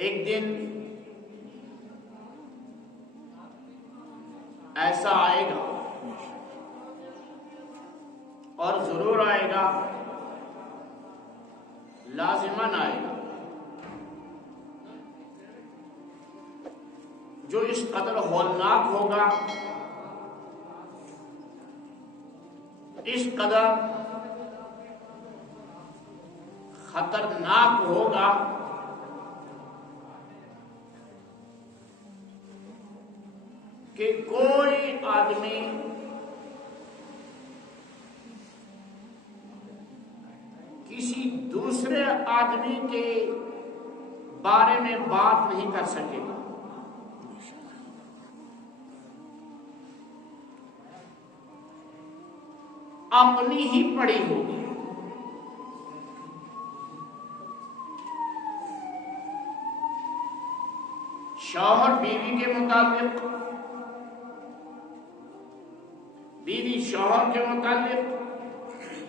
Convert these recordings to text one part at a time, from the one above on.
ایک دن ایسا آئے گا اور ضرور آئے گا، لازماً آئے گا، جو اس قدر ہولناک ہوگا، اس قدر خطرناک ہوگا کہ کوئی آدمی کسی دوسرے آدمی کے بارے میں بات نہیں کر سکے گا۔ اپنی ہی پڑی ہوگی۔ شوہر بیوی کے متعلق، بیوی شوہر کے متعلق،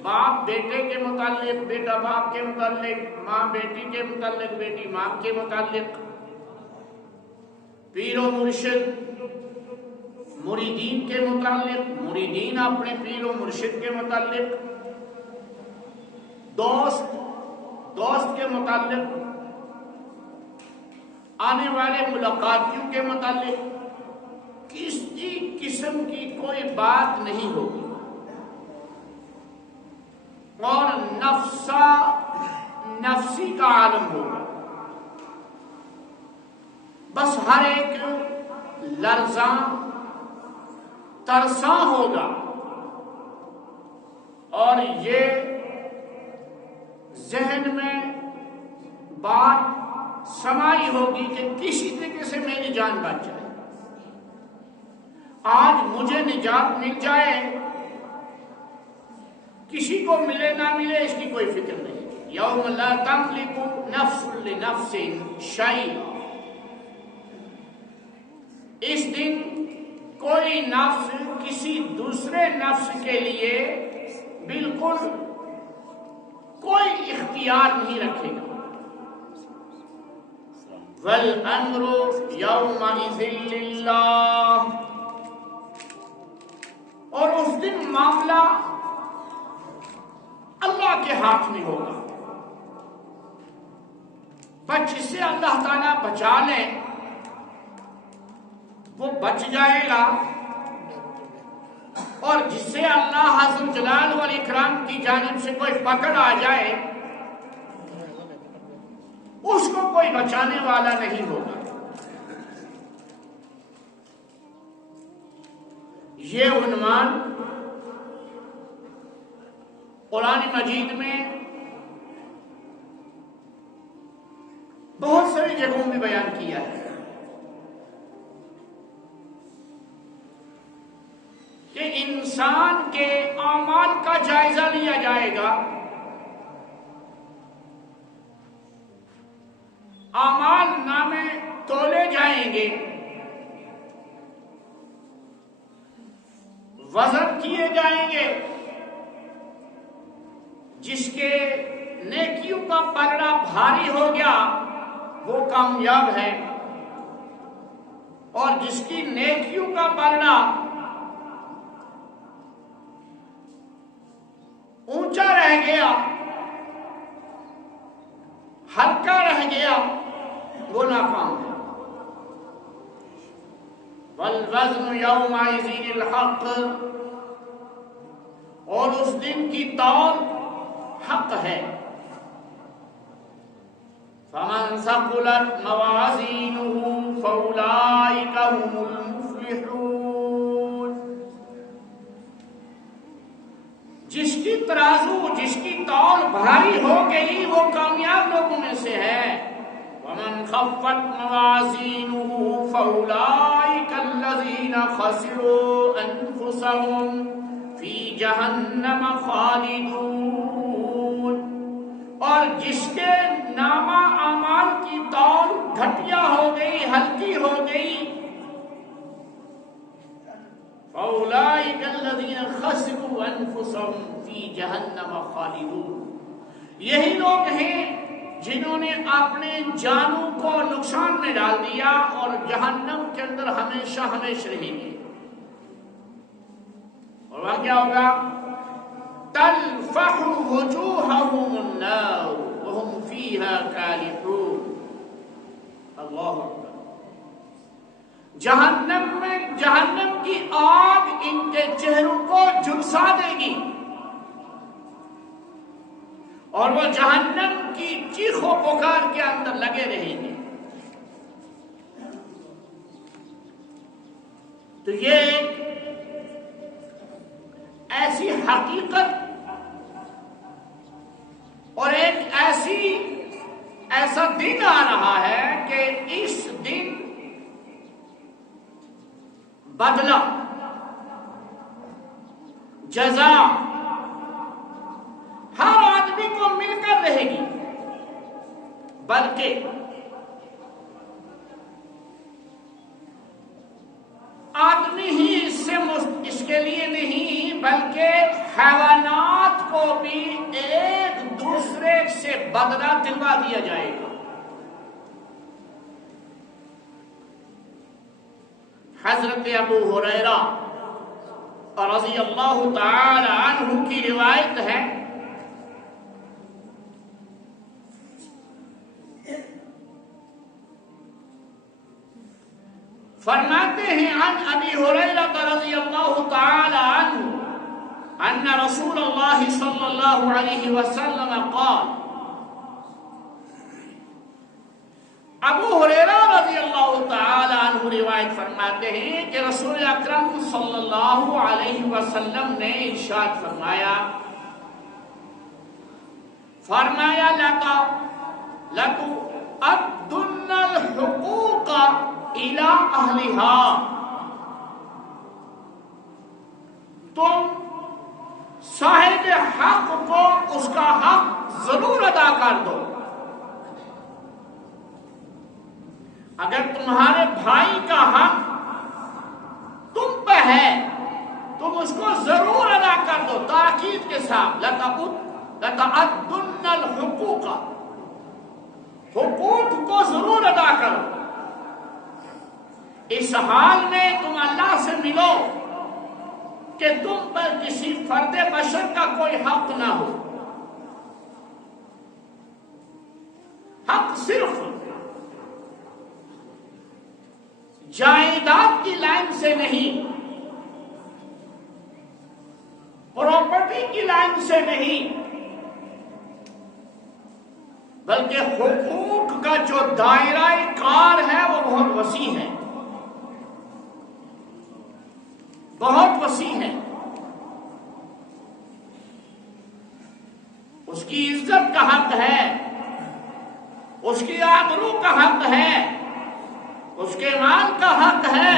باپ بیٹے کے متعلق، بیٹا باپ کے متعلق، ماں بیٹی کے متعلق، بیٹی ماں کے متعلق، پیر و مرشد مریدین کے متعلق، مریدین اپنے پیر و مرشد کے متعلق، دوست کے متعلق، آنے والے ملاقاتیوں کے متعلق کسی قسم کی کوئی بات نہیں ہوگی، اور نفسی کا عالم ہوگا۔ بس ہر ایک لرزاں ترساں ہوگا، اور یہ ذہن میں بات سمائی ہوگی کہ کسی طریقے سے میری جان بچ جائے، آج مجھے نجات مل جائے، کسی کو ملے نہ ملے اس کی کوئی فکر نہیں۔ یوم لا تملک نفس لنفس شیئا، اس دن کوئی نفس کسی دوسرے نفس کے لیے بالکل کوئی اختیار نہیں رکھے گا۔ وَالْأَمْرُ يَوْمَئِذٍ لِلَّهِ، اور اس دن معاملہ اللہ کے ہاتھ میں ہوگا۔ بس جسے اللہ تعالیٰ بچا لے وہ بچ جائے گا، اور جس سے اللہ حضر جلال والاکرام کی جانب سے کوئی پکڑ آ جائے اس کو کوئی بچانے والا نہیں ہوگا۔ یہ عنوان قرآن مجید میں بہت ساری جگہوں میں بیان کیا ہے کہ انسان کے اعمال کا جائزہ لیا جائے گا، اعمال نامے تولے جائیں گے، وزن کیے جائیں گے، جس کے نیکیوں کا پلڑا بھاری ہو گیا وہ کامیاب ہے، اور جس کی نیکیوں کا پلڑا اونچا رہ گیا، ہلکا رہ گیا، وہ ناکام ہے۔ وَالْوَزْنُ يَوْمَئِذٍ الْحَقُّ، اور اس دن کی تول حق ہے۔ فَمَنْ ثَقُلَتْ مَوَازِينُهُ فَأُولَئِكَ هُمُ الْمُفْلِحُونَ، جس کی ترازو، جس کی تول بھاری ہو گئی وہ کامیاب لوگوں میں سے ہے۔ وَمَنْ خَفَّتْ مَوَازِينُهُ فَأُولَئِكَ الَّذِينَ خَسِرُوا أَنفُسَهُمْ فِي جَهَنَّمَ خَالِدُونَ، اور جس کے نامہ اعمال کی تول گھٹیا ہو گئی، ہلکی ہو گئی، فَأُولَئِكَ الَّذِينَ خَسِرُوا أَنفُسَهُمْ فِي جَهَنَّمَ خَالِدُونَ، یہی لوگ ہیں جنہوں نے اپنے جانوں کو نقصان میں ڈال دیا اور جہنم کے اندر ہمیشہ ہمیشہ رہیں گے. اور وہاں کیا ہوگا؟ تلفح وجوہہم النار وہم فیہا کالحون. اللہ اکبر. جہنم کی آگ ان کے چہروں کو جھلسا دے گی اور وہ جہنم کی چیخ و پکار کے اندر لگے رہیں گے. تو یہ ایک ایسی حقیقت اور ایک ایسا دن آ رہا ہے کہ اس دن بدلہ، جزا ہر آدمی کو مل کر رہے گی، بلکہ آدمی ہی اس کے لیے نہیں بلکہ حیوانات کو بھی ایک دوسرے سے بدلہ دلوا دیا جائے گا. حضرت ابو ہریرہ رضی اللہ تعالی عنہ کی روایت ہے، فرماتے ہیں عن ابی ہریرہ رضی اللہ تعالی عنہ ان رسول اللہ صلی اللہ علیہ وسلم قال. ابو ہریرہ رضی اللہ تعالی عنہ روایت فرماتے ہیں کہ رسول اکرم صلی اللہ علیہ وسلم نے ارشاد فرمایا لَتُؤَدُّنَّ الْحُقُوقَ إِلَىٰ أَهْلِهَا. تم صاحب حق کو اس کا حق ضرور ادا کر دو. اگر تمہارے بھائی کا حق تم پہ ہے تم اس کو ضرور ادا کر دو. تاکید کے ساتھ لَتَؤَدُّنَّ الْحُقُوقَ، حقوق کو ضرور ادا کرو. اس حال میں تم اللہ سے ملو کہ تم پر کسی فرد بشر کا کوئی حق نہ ہو. حق صرف جائیداد کی لائن سے نہیں، پراپرٹی کی لائن سے نہیں، بلکہ حقوق کا جو دائرہ کار ہے وہ بہت وسیع ہے، بہت وسیع ہے. اس کی عزت کا حق ہے، اس کی آبرو کا حق ہے، اس کے مال کا حق ہے،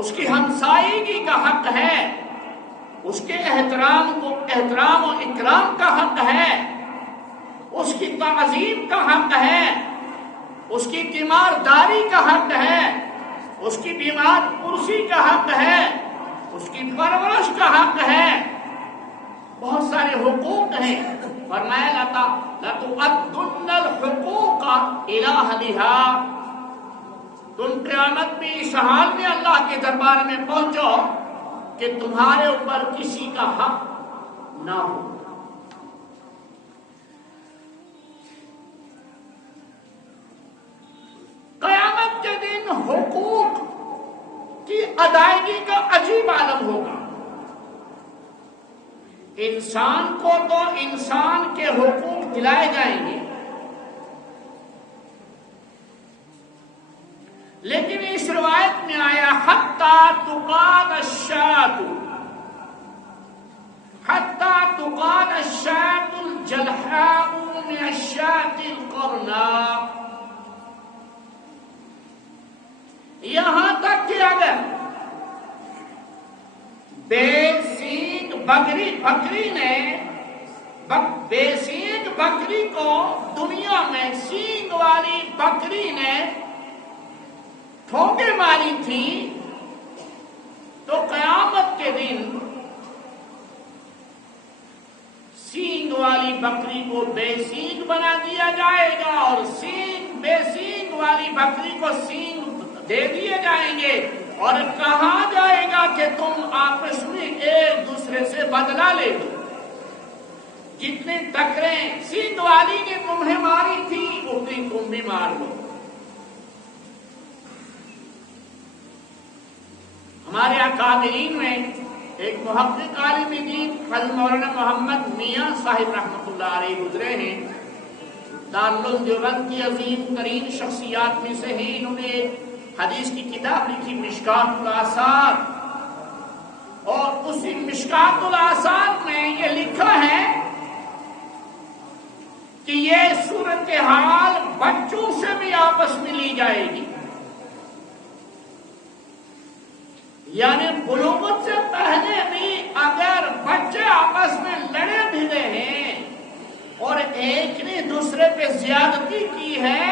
اس کی ہمسائیگی کا حق ہے، اس کے احترام و اکرام کا حق ہے، اس کی تعظیم کا حق ہے، اس کی تیمارداری کا حق ہے، اس کی بیمار پرسی کا حق ہے، اس کی پرورش کا حق ہے. بہت سارے حقوق ہیں. فرمایا لَتُؤَدُّنَّ الْحُقُوقَ إِلَىٰ أَهْلِهَا. تم قیامت میں اس حال میں اللہ کے دربار میں پہنچو کہ تمہارے اوپر کسی کا حق نہ ہو. قیامت کے دن حقوق کی ادائیگی کا عجیب عالم ہوگا. انسان کو تو انسان کے حقوق دلائے جائیں گے، لیکن اس روایت میں آیا حَتَّى تُقَادَ الشَّاةُ الْجَلْحَاءُ مِنَ الشَّاةِ الْقَرْنَاءِ. یہاں تک کہ اگر بے سینگ بکری کو دنیا میں سینگ والی بکری نے ٹھوکے ماری تھی تو قیامت کے دن سینگ والی بکری کو بے سینگ بنا دیا جائے گا اور بے سینگ والی بکری کو سینگ دے دیے جائیں گے اور کہا جائے گا کہ تم آپس میں ایک دوسرے سے بدلہ لے لو، جتنے ٹکریں سینگ والی نے تمہیں ماری تھی اتنی تم بھی مار لو۔ ہمارے اکابرین میں ایک محقق عالم دین حضرت مولانا محمد میاں صاحب رحمۃ اللہ علیہ گزرے ہیں، دارالعلوم دیوبند کی عظیم ترین شخصیات میں سے ہیں۔ انہوں نے حدیث کی کتاب لکھی مشکات الاثار، اور اسی مشکات الاثار میں یہ لکھا ہے کہ یہ صورتحال بچوں سے بھی آپس میں لی جائے گی، یعنی بلوغت سے پہلے بھی اگر بچے آپس میں لڑے بھیڑے ہیں اور ایک نے دوسرے پہ زیادتی کی ہے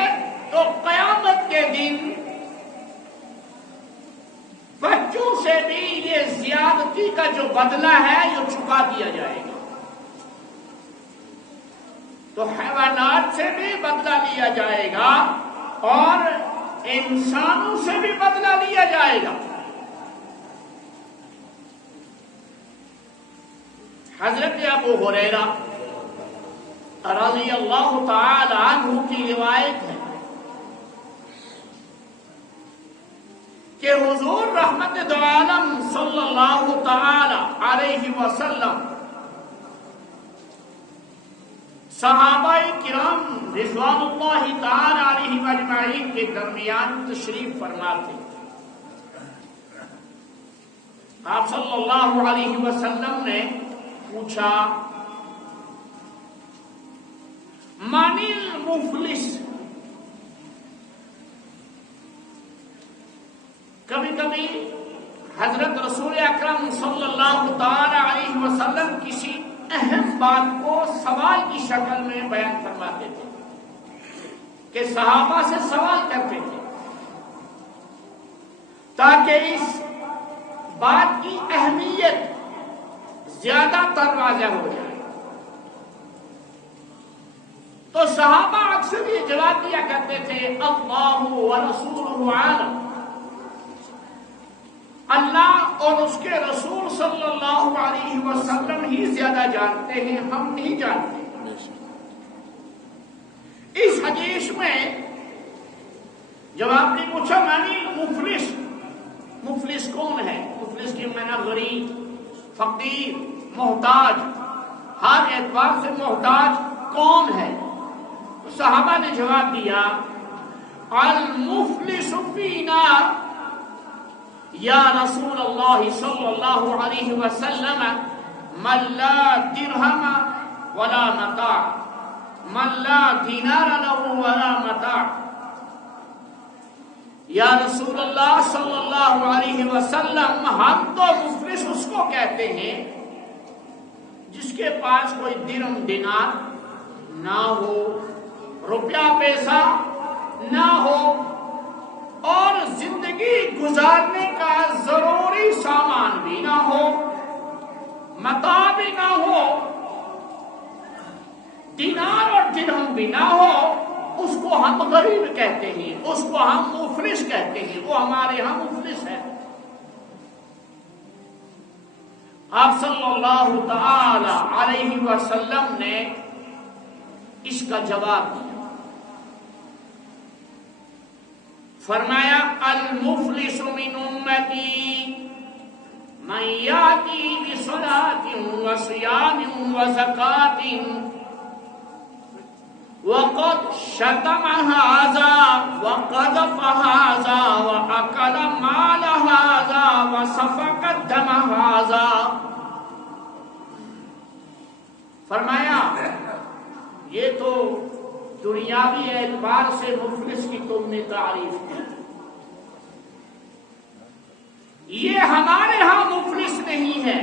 تو قیامت کے دن بچوں سے بھی یہ زیادتی کا جو بدلہ ہے یہ چکا دیا جائے گا، تو حیوانات سے بھی بدلہ لیا جائے گا اور انسانوں سے بھی بدلہ لیا جائے گا۔ حضرت ابو ہریرہ رضی اللہ تعالی عنہ کی روایت ہے کہ حضور رحمت دو عالم صلی اللہ تعالی علیہ وسلم صحابہ کرام رضوان اللہ تعالی علیہم اجمعین کے درمیان تشریف فرما تھے۔ آپ صلی اللہ علیہ وسلم نے پوچھا من المفلس، کبھی کبھی حضرت رسول اکرم صلی اللہ تعالی علیہ وسلم کسی اہم بات کو سوال کی شکل میں بیان فرماتے تھے کہ صحابہ سے سوال کرتے تھے تاکہ اس بات کی اہمیت زیادہ تر واضح ہو جائے۔ تو صحابہ اکثر یہ جواب دیا کرتے تھے اللہ ورسولہ عالم، اللہ اور اس کے رسول صلی اللہ علیہ وسلم ہی زیادہ جانتے ہیں، ہم نہیں جانتے۔ اس حدیث میں جب آپ نے پوچھا معنی مفلس، مفلس کون ہے؟ مفلس کی معنی غریب، فقیر، محتاج، ہر اعتبار سے محتاج کون ہے؟ صحابہ نے جواب دیا المفلس فینا یا رسول اللہ صلی اللہ علیہ وسلم من لا درہم ولا متاع، من لا دینار له ولا متاع۔ یا رسول اللہ صلی اللہ علیہ وسلم ہم تو مفلس اس کو کہتے ہیں جس کے پاس کوئی درہم دینار نہ ہو، روپیہ پیسہ نہ ہو اور زندگی گزارنے کا ضروری سامان بھی نہ ہو، متاع بھی نہ ہو، دینار اور درہم بھی نہ ہو، اس کو ہم غریب کہتے ہیں، اس کو ہم مفلس کہتے ہیں، وہ ہمارے ہاں مفلس ہے۔ آپ صلی اللہ تعالی علیہ وسلم نے اس کا جواب دیا، فرمایا المفلس من امتی من یاتی بصلاۃ وصیام وزکاۃ وقد شتم هذا وقذف هذا وأكل مال هذا وسفك دم هذا۔ فرمایا یہ تو دنیاوی اعتبار سے مفلس کی تم نے تعریف کی، یہ ہمارے ہاں مفلس نہیں ہے،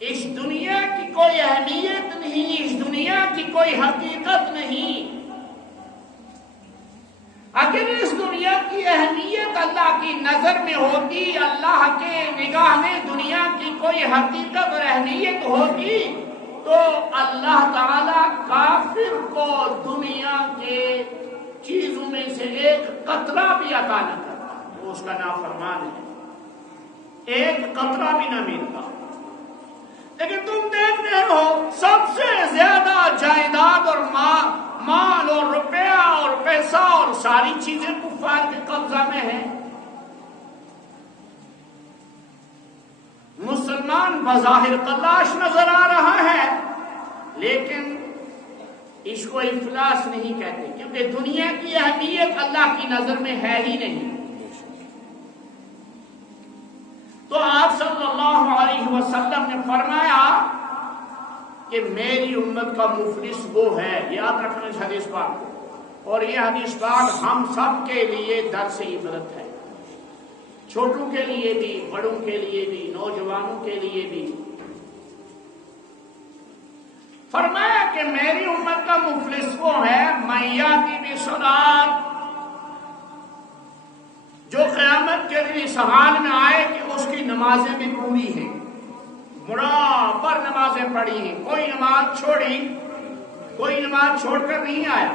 اس دنیا کی کوئی اہمیت نہیں، اس دنیا کی کوئی حقیقت نہیں۔ اگر اس دنیا کی اہمیت اللہ کی نظر میں ہوتی، اللہ کے نگاہ میں دنیا کی کوئی حقیقت اور اہمیت ہوتی، تو اللہ تعالی کافر کو دنیا کے چیزوں میں سے ایک قطرہ بھی عطا نہ کرتا، وہ اس کا نافرمان ہے، ایک قطرہ بھی نہ ملتا۔ لیکن تم دیکھ رہے ہو سب سے زیادہ جائیداد اور مال اور روپیہ اور پیسہ اور ساری چیزیں کفار کے قبضہ میں ہیں۔ مسلمان بظاہر قلاش نظر آ رہا ہے، لیکن اس کو افلاس نہیں کہتے، کیونکہ دنیا کی اہمیت اللہ کی نظر میں ہے ہی نہیں۔ تو آپ صلی اللہ علیہ وسلم نے فرمایا کہ میری امت کا مفلس وہ ہے، یاد رکھنا اس حدیث پاک کو، اور یہ حدیث پاک ہم سب کے لیے درس عبرت ہے، چھوٹوں کے لیے بھی، بڑوں کے لیے بھی، نوجوانوں کے لیے بھی۔ فرمایا کہ میری امت کا مفلس وہ ہے من یاتی بصلاۃ، جو قیامت کے دن اس حال میں آئے کہ اس کی نمازیں بھی پوری ہیں، برابر نمازیں پڑھی ہیں، کوئی نماز چھوڑی، کوئی نماز چھوڑ کر نہیں آیا،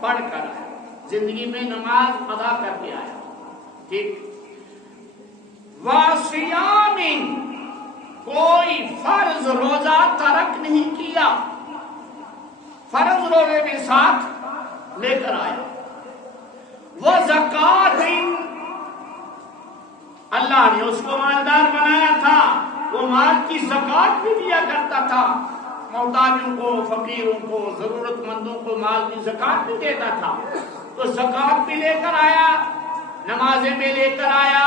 پڑھ کر آیا، زندگی میں نماز ادا کر کے آیا، ٹھیک۔ وَصِيَامٍ، کوئی فرض روزہ ترک نہیں کیا، فرض روزے بھی ساتھ لے کر آیا۔ وَزَكَاةٍ، اللہ نے اس کو مالدار بنایا تھا، وہ مال کی زکوٰۃ بھی دیا کرتا تھا، محتاجوں کو، فقیروں کو، ضرورت مندوں کو مال کی زکوٰۃ بھی دیتا تھا، تو زکوٰۃ بھی لے کر آیا، نمازیں بھی لے کر آیا،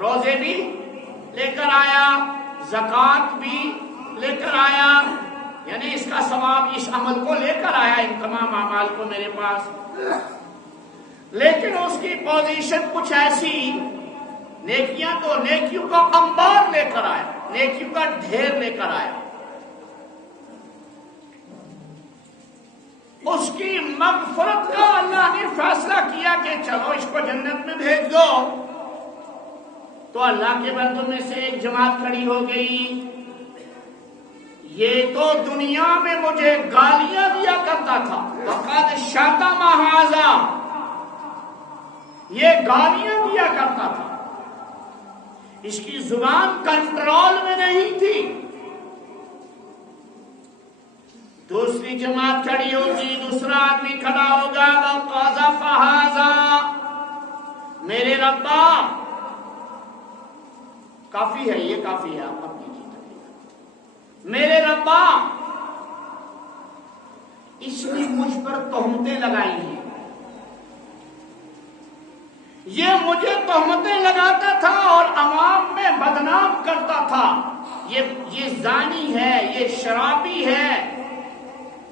روزے بھی لے کر آیا، زکوٰۃ بھی لے کر آیا، یعنی اس کا ثواب اس عمل کو لے کر آیا، ان تمام اعمال کو میرے پاس۔ لیکن اس کی پوزیشن کچھ ایسی، نیکیاں تو نیکیوں کا انبار لے کر آیا، نیکیوں کا ڈھیر لے کر آیا، اس کی مغفرت کا اللہ نے فیصلہ کیا کہ چلو اس کو جنت میں بھیج دو، تو اللہ کے بندوں میں سے ایک جماعت کھڑی ہو گئی، یہ تو دنیا میں مجھے گالیاں دیا کرتا تھا، وقد شتم ھذا، یہ گالیاں دیا کرتا تھا، اس کی زبان کنٹرول میں نہیں تھی۔ دوسری جماعت کھڑی ہوگی، دوسرا آدمی کھڑا ہوگا، وقذف ھذا، میرے ربا، کافی ہے یہ، کافی ہے، آپ اپنی چیز، میرے ربا اس نے مجھ پر تہمتیں لگائی ہیں، یہ مجھے تہمتیں لگاتا تھا اور عوام میں بدنام کرتا تھا، یہ زانی ہے، یہ شرابی ہے،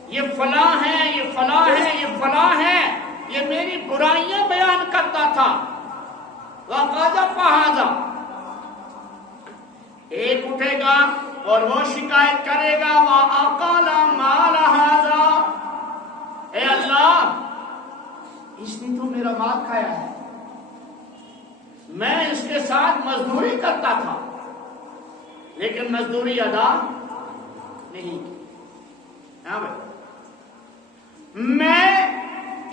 یہ فلاں ہے، یہ فلاں ہے، یہ فلاں ہے، یہ میری برائیاں بیان کرتا تھا۔ وقذف ھذا، ایک اٹھے گا اور وہ شکایت کرے گا، وَأَكَلَ مَالَ ھذا، اے اللہ اس نے تو میرا مال کھایا ہے، میں اس کے ساتھ مزدوری کرتا تھا لیکن مزدوری ادا نہیں کی، ہاں بھائی، میں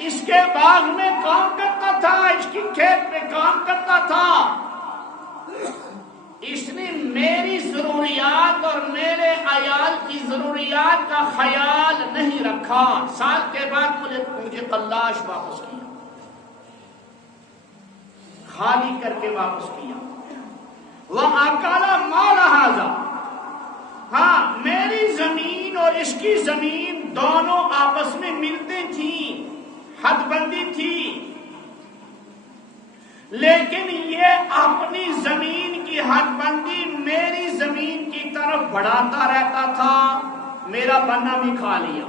اس کے باغ میں کام کرتا تھا، اس کی کھیت میں کام کرتا تھا، اس نے میری ضروریات اور میرے عیال کی ضروریات کا خیال نہیں رکھا، سال کے بعد مجھے قلاش واپس کیا، خالی کر کے واپس کیا۔ وَأَكَلَ مَالَ ھذا، ہاں میری زمین اور اس کی زمین دونوں آپس میں ملتے تھیں، حد بندی تھی، لیکن یہ اپنی زمین کی حد بندی میری زمین کی طرف بڑھاتا رہتا تھا، میرا بنا بھی کھا لیا،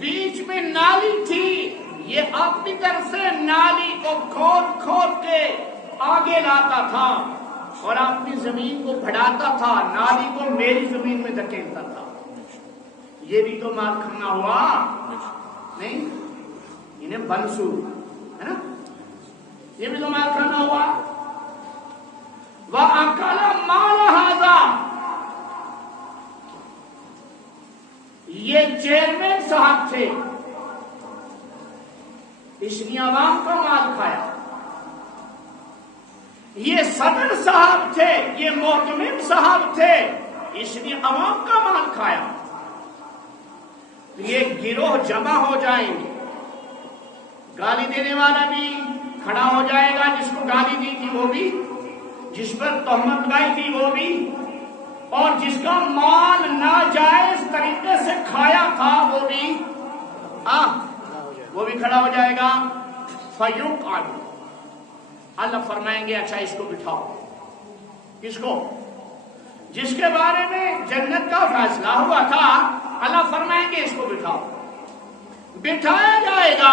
بیچ میں نالی تھی، یہ اپنی طرف سے نالی کو کھود کھود کے آگے لاتا تھا اور اپنی زمین کو بڑھاتا تھا، نالی کو میری زمین میں دھکیلتا تھا۔ یہ بھی تو مال کھانا ہوا نہیں، انہیں بنسو ہے نا، یہ بھی تو مال کھانا ہوا۔ وَأَكَلَ مَالَ هَذَا، یہ چیئرمین صاحب تھے، اس نے عوام کا مال کھایا۔ یہ صدر صاحب تھے، یہ محتمم صاحب تھے، اس نے عوام کا مال کھایا۔ یہ گروہ جمع ہو جائیں گے، گالی دینے والا بھی کھڑا ہو جائے گا، جس کو گالی دی تھی وہ بھی، جس پر تہمت لگائی تھی وہ بھی، اور جس کا مال ناجائز طریقے سے کھایا تھا وہ بھی کھڑا ہو جائے گا۔ فَيُقْعَدُ، اللہ فرمائیں گے اچھا اس کو بٹھاؤ۔ کس کو؟ جس کے بارے میں جنت کا فیصلہ ہوا تھا، اللہ فرمائیں گے اس کو بٹھاؤ۔ بٹھایا جائے گا،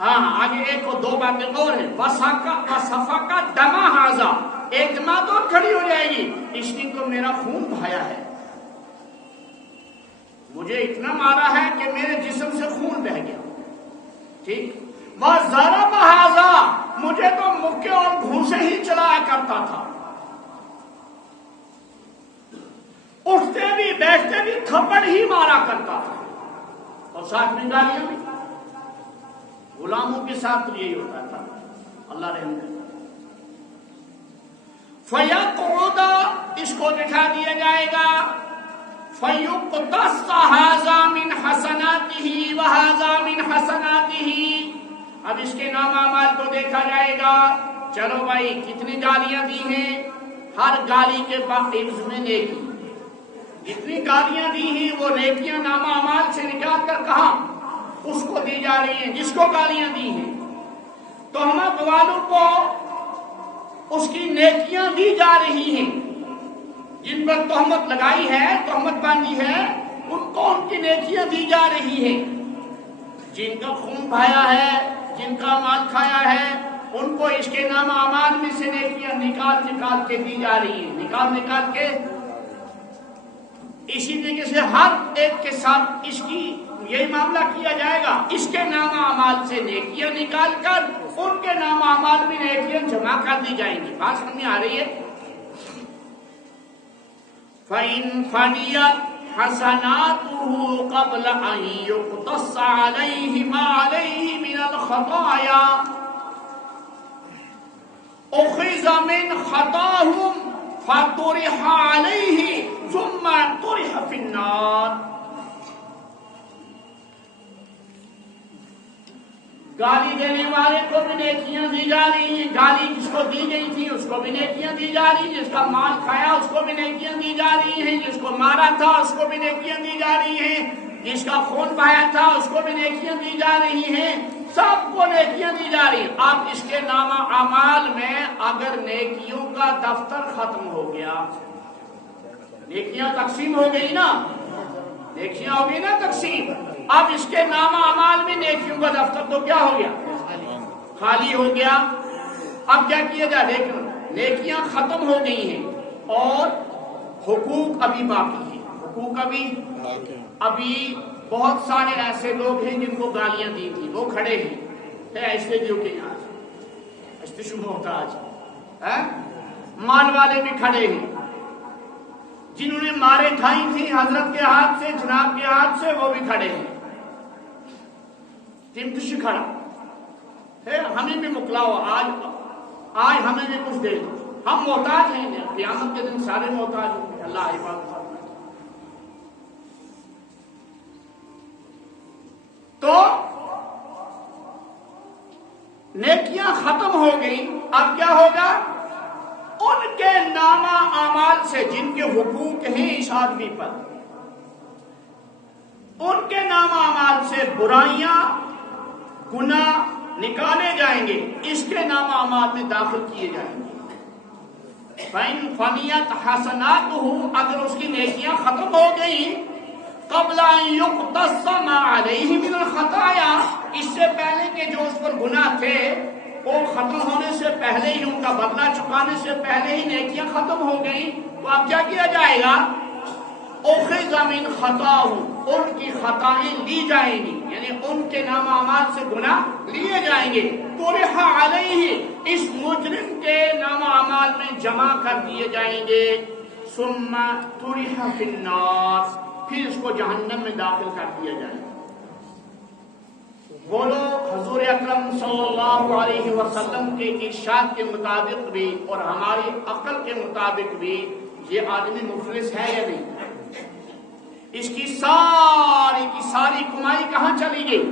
آگے ایک اور دو باتیں اور ہیں۔ وَسَفَكَ دَمَ هَذَا، ایک جماعت اور کھڑی ہو جائے گی، اس نے تو میرا خون بہایا ہے، مجھے اتنا مارا ہے کہ میرے جسم سے خون بہہ گیا، ٹھیک۔ وَضَرَبَ هَذَا، مجھے تو مکے اور گھوسے ہی چلایا کرتا تھا، اٹھتے بھی بیٹھتے بھی تھپڑ ہی مارا کرتا تھا، اور ساتھ میں گالیاں بھی۔ غلاموں کے ساتھ تو یہی ہوتا تھا، اللہ رحم کرے۔ فَيَقْعُدَ، اس کو بٹھا دیا جائے گا۔ فَيُقْتَصَّ هَذَا مِنْ حَسَنَاتِهِ وَهَذَا مِنْ حَسَنَاتِهِ، اب اس کے نام اعمال کو دیکھا جائے گا۔ چلو بھائی کتنی گالیاں دی ہیں، ہر گالی کے عوض میں نیکی، جتنی گالیاں دی ہیں وہ نیکیاں نام اعمال سے نکال کر کہاں اس کو دی جا رہی ہیں جس کو گالیاں دی ہیں۔ تہمت والوں کو اس کی نیکیاں دی جا رہی ہیں، جن پر تہمت لگائی ہے، تہمت باندھی ہے، ان کو ان کی نیکیاں دی جا رہی ہیں۔ جن کا خون بہایا ہے، جن کا مال کھایا ہے، ان کو اس کے نام اعمال میں سے نیکیاں نکال کے دی جا رہی ہیں، نکال کے۔ اسی طریقے سے ہر ایک کے ساتھ اس کی یہی معاملہ کیا جائے گا، اس کے نام اعمال سے نیکیاں نکال کر ان کے نام اعمال میں نیکیاں جمع کر دی جائیں گی۔ بات سمجھ میں آ رہی ہے؟ فَإِنْ فَنِيَتْ حَسَنَاتُهُ قَبْلَ أَنْ يُقْتَصَّ عَلَيْهِ مَا عَلَيْهِ مِنَ الْخَطَايَا أُخِذَ مِنْ خَطَاهُمْ فَطُرِحَ عَلَيْهِ ثُمَّ طُرِحَ فِي النَّارِ، گالی دینے والے کو بھی نیکیاں دی جا رہی ہیں، گالی جس کو دی گئی تھی اس کو بھی نیکیاں دی جا رہی ہیں، جس کا مال کھایا اس کو بھی نیکیاں دی جا رہی ہیں، جس کو مارا تھا اس کو بھی نیکیاں دی جا رہی ہیں، جس کا خون بہایا تھا اس کو بھی نیکیاں دی جا رہی ہیں، سب کو نیکیاں دی جا رہی ہیں۔ اب اس کے نامہ اعمال میں اگر نیکیوں کا دفتر ختم ہو گیا، نیکیاں تقسیم ہو گئی نا، نیکیاں ہو گئی نا تقسیم، اب اس کے نام اعمال میں نیکیوں کا دفتر تو کیا ہو گیا؟ خالی ہو گیا۔ اب کیا کیا جائے؟ لیکن نیکیاں ختم ہو گئی ہیں اور حقوق ابھی باقی ہیں، حقوق ابھی بہت سارے ایسے لوگ ہیں جن کو گالیاں دی تھی، وہ کھڑے ہیں، ایسے جو کہ ایسے محتاج مال والے بھی کھڑے ہیں، جنہوں نے مارے کھائی تھی حضرت کے ہاتھ سے، جناب کے ہاتھ سے، وہ بھی کھڑے ہیں۔ تمتش کھڑا ہے، ہمیں بھی مکلاؤ، آج ہمیں بھی کچھ دے دو، ہم محتاج ہیں، قیامت کے دن سارے محتاج ہوں گے، اللہ عبادت فرمائے۔ تو نیکیاں ختم ہو گئی، اب کیا ہوگا؟ ان کے نامہ اعمال سے جن کے حقوق ہیں اس آدمی پر، ان کے نامہ اعمال سے برائیاں گناہ نکالے جائیں گے، اس کے نامہ اعمال میں داخل کیے جائیں گے۔ فَإِنْ فَنِيَتْ حَسَنَاتُهُ، اگر اس کی نیکیاں ختم ہو گئی، قبل ان يقتص ما علیہ من الخطایا، اس سے پہلے کہ جو اس پر گناہ تھے وہ ختم ہونے سے پہلے ہی، ان کا بدلہ چکانے سے پہلے ہی نیکیاں ختم ہو گئی، تو اب کیا کیا جائے گا؟ اخذ من خطاہم، ان کی خطائیں لی جائیں گی، یعنی ان کے نام اعمال سے گناہ لیے جائیں گے. طرح علیہ، اس مجرم کے نام اعمال میں جمع کر دیے جائیں گے. ثم طرح فی النار، پھر اس کو جہنم میں داخل کر دیا جائے گا. بولو حضور اکرم صلی اللہ علیہ وسلم کے ارشاد کے مطابق بھی اور ہماری عقل کے مطابق بھی یہ آدمی مفلس ہے یا نہیں؟ اس کی ساری کمائی کہاں چلی گئی؟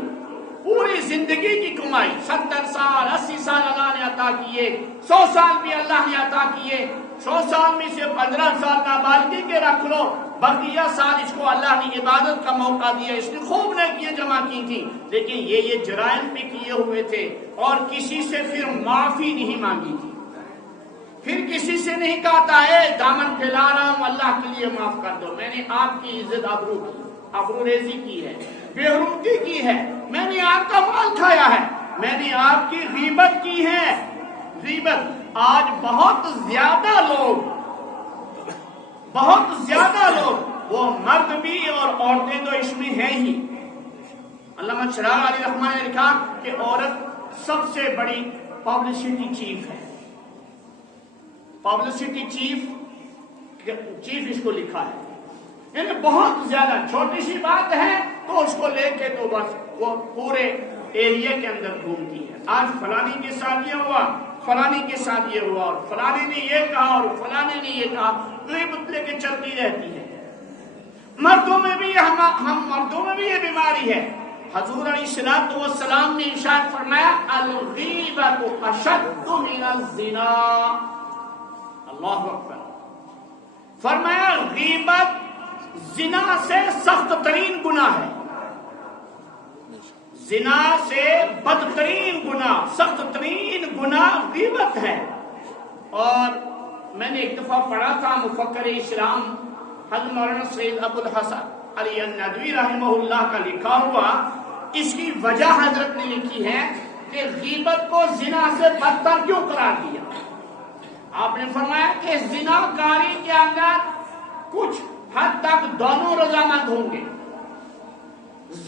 پوری زندگی کی کمائی، 70 سال 80 سال اللہ نے عطا کیے، 100 سال بھی اللہ نے عطا کیے، 100 سال میں سے 15 سال نابالغی کے رکھ لو، بقیہ سال اس کو اللہ نے عبادت کا موقع دیا، اس نے خوب نیکیاں جمع کی تھی، لیکن یہ جرائم بھی کیے ہوئے تھے اور کسی سے پھر معافی نہیں مانگی تھی، پھر کسی سے نہیں کہا تھا اے دامن پھیلا رہا ہوں اللہ کے لیے معاف کر دو، میں نے آپ کی عزت ابرو ریزی کی ہے، بےحرمتی کی ہے، میں نے آپ کا مال کھایا ہے، میں نے آپ کی غیبت کی ہے. غیبت آج بہت زیادہ لوگ وہ مرد بھی اور عورتیں تو اس میں ہیں ہی. علامہ چراغ علی رحمٰن نے لکھا کہ عورت سب سے بڑی پبلسٹی چیف ہے. پبلسٹی چیف اس کو لکھا ہے، یعنی بہت زیادہ چھوٹی سی بات ہے تو اس کو لے کے تو بس وہ پورے ایریا کے اندر گھومتی ہے. آج فلانی کے ساتھ یہ ہوا، فلانی کے ساتھ یہ ہوا، اور فلانے نے یہ کہا اور فلانے نے یہ کہا، غیبت لے کے چلتی رہتی ہے. مردوں میں بھی ہم مردوں میں بھی یہ بیماری ہے. حضور علیہ الصلوۃ والسلام نے ارشاد فرمایا الغیبۃ اشد من الزنا. اللہ اکبر. فرمایا غیبت زنا سے سخت ترین گناہ ہے، زنا سے بدترین گناہ، سخت ترین گناہ غیبت ہے. اور میں نے ایک دفعہ پڑھا تھا مفکر اسلام حضرت مولانا سید ابو الحسن علی الندوی رحمہ اللہ کا لکھا ہوا، اس کی وجہ حضرت نے لکھی ہے کہ غیبت کو زنا سے بدتر کیوں قرار دیا. آپ نے فرمایا کہ زنا کاری کے اندر کچھ حد تک دونوں رضامند ہوں گے،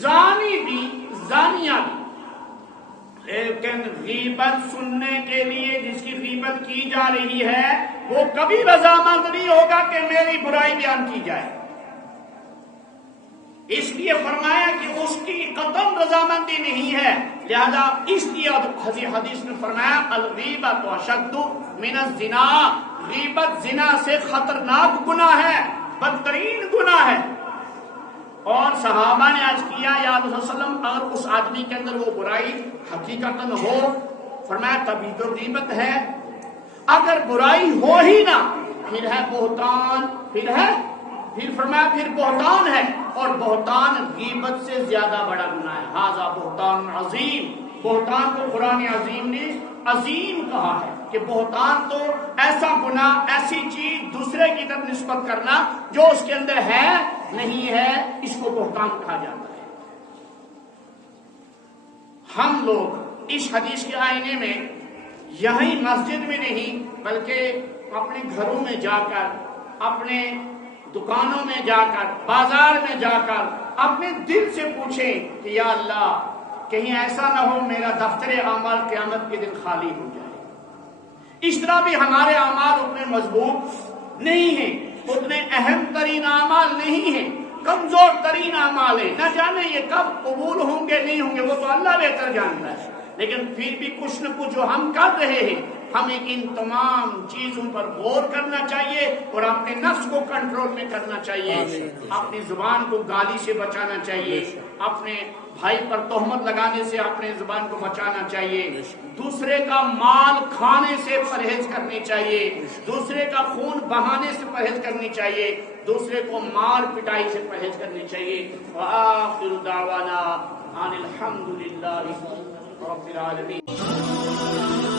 زانی بھی زانیہ بھی، لیکن غیبت سننے کے لیے جس کی غیبت کی جا رہی ہے وہ کبھی رضامند نہیں ہوگا کہ میری برائی بیان کی جائے. اس لیے فرمایا کہ اس کی قطعاً رضامندی نہیں ہے، لہذا اس لیے حدیث میں فرمایا الغیبۃ اشد من الزنا، غیبت زنا سے خطرناک گناہ ہے، بدترین گناہ ہے. اور صحابہ نے عرض کیا یا رسول اللہ صلی اللہ علیہ وسلم اگر اس آدمی کے اندر وہ برائی حقیقتاً ہو، فرمایا تبھی تو غیبت ہے، اگر برائی ہو ہی نہ پھر ہے بہتان، پھر فرمایا پھر بہتان ہے، اور بہتان غیبت سے زیادہ بڑا گناہ ہے. ھذا بہتان عظیم، بہتان کو قرآن عظیم نے عظیم کہا ہے کہ بہتان تو ایسا گناہ، ایسی چیز دوسرے کی طرف نسبت کرنا جو اس کے اندر ہے نہیں ہے، اس کو بہتان کہا جاتا ہے. ہم لوگ اس حدیث کے آئینے میں یہیں مسجد میں نہیں بلکہ اپنے گھروں میں جا کر، اپنے دکانوں میں جا کر، بازار میں جا کر اپنے دل سے پوچھیں کہ یا اللہ کہیں ایسا نہ ہو میرا دفتر اعمال قیامت کے دن خالی ہو جائے. اس طرح بھی ہمارے اعمال اتنے مضبوط نہیں ہیں، اتنے اہم ترین اعمال نہیں ہیں، کمزور ترین اعمال ہیں. نہ جانے یہ کب قبول ہوں گے نہیں ہوں گے، وہ تو اللہ بہتر جانتا ہے، لیکن پھر بھی کچھ نہ کچھ جو ہم کر رہے ہیں ہمیں ان تمام چیزوں پر غور کرنا چاہیے اور اپنے نفس کو کنٹرول میں کرنا چاہیے. اپنی زبان کو گالی سے بچانا چاہیے، اپنے بھائی پر تہمت لگانے سے اپنے زبان کو بچانا چاہیے، دوسرے کا مال کھانے سے پرہیز کرنی چاہیے، دوسرے کا خون بہانے سے پرہیز کرنی چاہیے، دوسرے کو مار پٹائی سے پرہیز کرنی چاہیے. وآخر دعوانا ان الحمد للہ رب العالمین.